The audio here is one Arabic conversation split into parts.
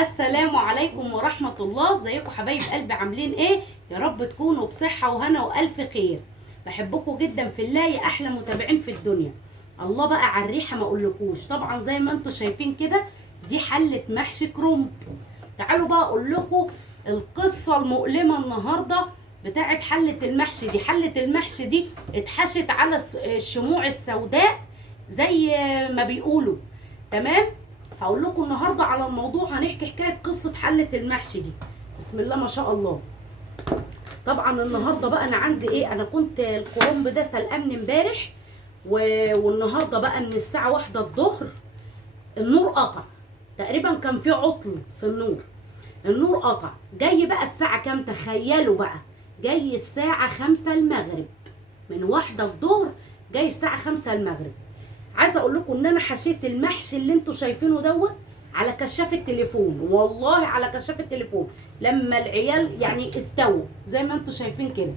السلام عليكم ورحمة الله. ازيكم حبايب قلبي؟ عاملين ايه؟ يا رب تكونوا بصحة وهنا والف خير. بحبكم جدا في الله، يا احلى متابعين في الدنيا. الله بقى على الريحة ما اقولكوش. طبعا زي ما انتم شايفين كده دي حلة محشي كرنب. تعالوا بقى اقول لكم القصة المؤلمة النهاردة بتاعت حلة المحشي دي. حلة المحشي دي اتحشت على الشموع السوداء زي ما بيقولوا. تمام؟ هقول لكم النهارده على الموضوع، هنحكي حكايه قصه حله المحشي دي. بسم الله ما شاء الله. طبعا النهارده بقى انا عندي ايه، انا كنت الكرنب ده سلقان امبارح والنهارده بقى من الساعه 1 الظهر النور قطع. تقريبا كان في عطل في النور قطع. جاي بقى الساعه كام؟ تخيلوا بقى، جاي الساعه 5 المغرب. من 1 الظهر جاي الساعه 5 المغرب. عايزه اقول لكم ان انا حشيت المحشي اللي انتوا شايفينه دوت على كشاف التليفون، والله على كشاف التليفون لما العيال يعني استووا زي ما انتوا شايفين كده.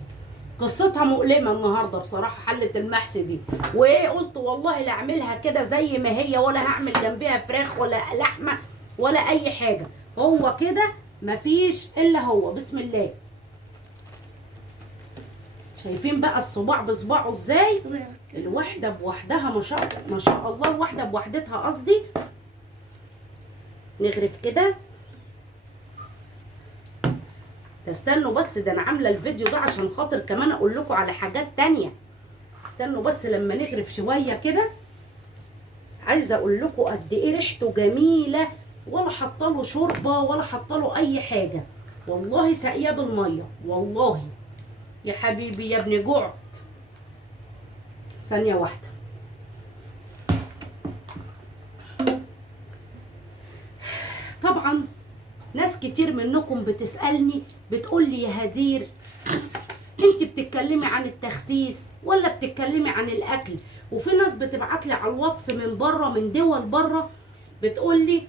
قصتها مؤلمه النهارده بصراحه حله المحشي دي. وقلت والله لا اعملها كده زي ما هي، ولا هعمل جنبها فراخ ولا لحمه ولا اي حاجه، هو كده مفيش الا هو. بسم الله. شايفين بقى الصباع بصباعه ازاي؟ الواحده بوحدها ما شاء الله، الواحده بوحدتها قصدي. نغرف كده. استنوا بس، ده انا عامله الفيديو ده عشان خاطر كمان اقول لكم على حاجات تانية. استنوا بس لما نغرف شويه كده. عايزه اقول لكم قد ايه ريحته جميله، ولا حاطه شوربه ولا حاطه اي حاجه، والله ساقيه بالميه. والله يا حبيبي يا ابني جعت. ثانيه واحده. طبعا ناس كتير منكم بتسألني بتقول لي يا هدير انت بتتكلمي عن التخسيس ولا بتتكلمي عن الاكل؟ وفي ناس بتبعت لي على الواتس من بره، من دول بره، بتقول لي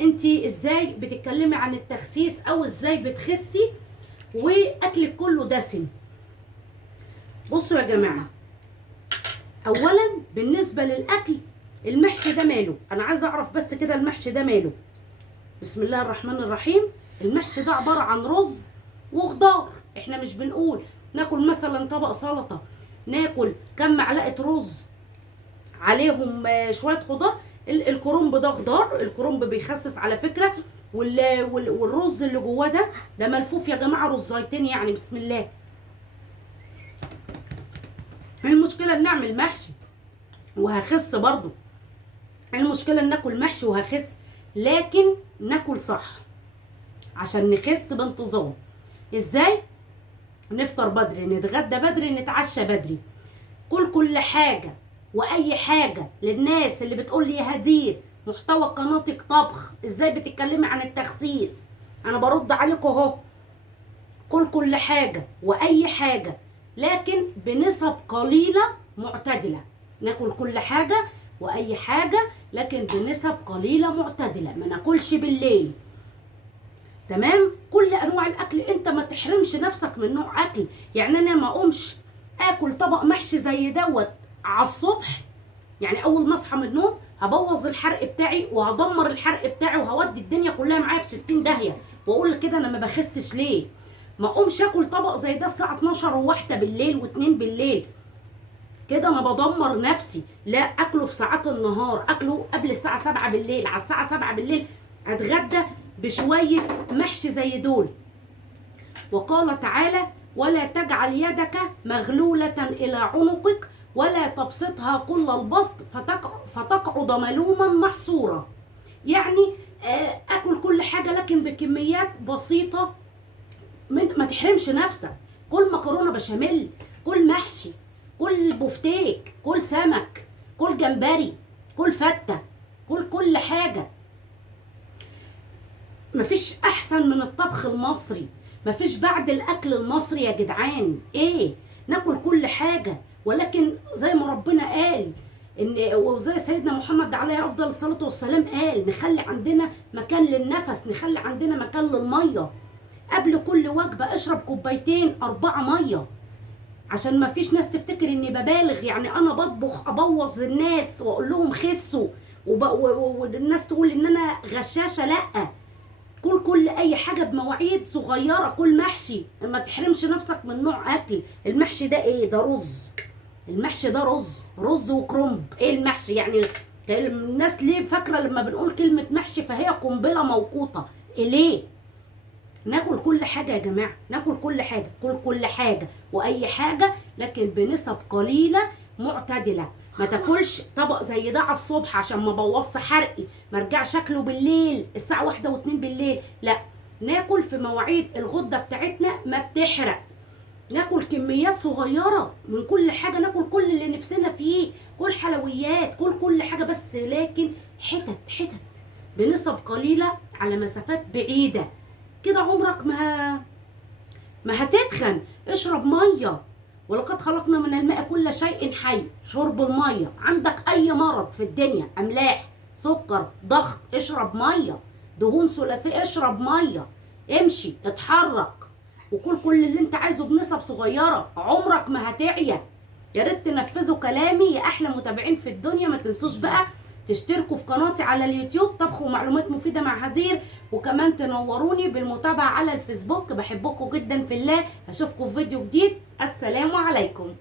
انت ازاي بتتكلمي عن التخسيس او ازاي بتخسي واكلك كله دسم؟ بصوا يا جماعه، اولا بالنسبه للاكل، المحشي ده ماله؟ انا عايزه اعرف بس كده المحشي ده ماله. بسم الله الرحمن الرحيم. المحشي ده عباره عن رز وخضار. احنا مش بنقول ناكل مثلا طبق سلطه ناكل كم معلقه رز عليهم شويه خضار. الكرنب ده خضار، الكرنب بيخسس على فكره. والرز اللي جواه ده ملفوف يا جماعه، رزايتين يعني. بسم الله. المشكله ان نعمل محشي وهخس برضو، المشكله ان ناكل محشي وهخس، لكن ناكل صح عشان نخس بانتظام. ازاي؟ نفطر بدري، نتغدى بدري، نتعشى بدري. كل حاجه واي حاجه. للناس اللي بتقول لي يا هدير محتوى قناتك طبخ، ازاي بتتكلمي عن التخسيس؟ انا برد عليكم اهو. كل حاجه واي حاجه، لكن بنسب قليله معتدله. ناكل كل حاجه واي حاجه لكن بنسب قليله معتدله، ما ناكلش بالليل. تمام؟ كل انواع الاكل، انت ما تحرمش نفسك من نوع اكل. يعني انا ما اقومش اكل طبق محشي زي دوت على الصبح، يعني اول ما اصحى من النوم هبوظ الحرق بتاعي وهدمر الحرق بتاعي وهودي الدنيا كلها معايا في 60 داهيه، واقول كده انا ما بخسش ليه؟ ما اقومش اكل طبق زي ده الساعه 12 و1 بالليل و2 بالليل، كده انا بدمر نفسي. لا، اكله في ساعات النهار، اكله قبل الساعه 7 بالليل. على الساعه 7 بالليل اتغدى بشويه محشي زي دول. وقال تعالى: ولا تجعل يدك مغلوله الى عنقك ولا تبسطها كل البسط فتقعد ملوما محصورا. يعني اكل كل حاجه لكن بكميات بسيطه. ما تحرمش نفسك. كل مكرونه بشاميل، كل محشي، كل بفتيك، كل سمك، كل جمبري، كل فته، كل حاجه. مفيش احسن من الطبخ المصري، مفيش بعد الاكل المصري يا جدعان. ايه؟ ناكل كل حاجه، ولكن زي ما ربنا قال ان، وزي سيدنا محمد عليه افضل الصلاه والسلام قال، نخلي عندنا مكان للنفس، نخلي عندنا مكان للميه. قبل كل وجبه اشرب كوبايتين 4 ميه، عشان ما فيش ناس تفتكر اني ببالغ. يعني انا بطبخ ابوظ الناس واقول لهم خسوا والناس تقول ان انا غشاشه. لا، كل اي حاجه بمواعيد صغيره. كل محشي، ما تحرمش نفسك من نوع اكل. المحشي ده ايه؟ ده رز. المحشي ده رز وكرنب. ايه المحشي يعني؟ الناس ليه فاكره لما بنقول كلمه محشي فهي قنبله موقوته؟ إيه ليه؟ ناكل كل حاجه يا جماعه، ناكل كل حاجه، كل حاجه واي حاجه، لكن بنسب قليله معتدله. ما تاكلش طبق زي ده على الصبح عشان ما بوظش حرقي، ما ارجعش اكله بالليل الساعه 1 و2 بالليل. لا، ناكل في مواعيد الغده بتاعتنا ما بتحرق. ناكل كميات صغيره من كل حاجه، ناكل كل اللي نفسنا فيه، كل حلويات، كل حاجه، بس لكن حتت بنسب قليله على مسافات بعيده. كده عمرك ما هتتخن. اشرب ميه، ولقد خلقنا من الماء كل شيء حي. شرب الميه. عندك اي مرض في الدنيا، املاح، سكر، ضغط، اشرب ميه. دهون ثلاثيه، اشرب ميه. امشي، اتحرك، وكل اللي انت عايزه بنسب صغيره. عمرك ما هتعيا. يا ريت تنفذوا كلامي يا احلى متابعين في الدنيا. ما تنسوش بقى تشتركوا في قناتي على اليوتيوب طبخ ومعلومات مفيده مع هدير، وكمان تنوروني بالمتابعه على الفيسبوك. بحبكم جدا في الله. اشوفكم في فيديو جديد. السلام عليكم.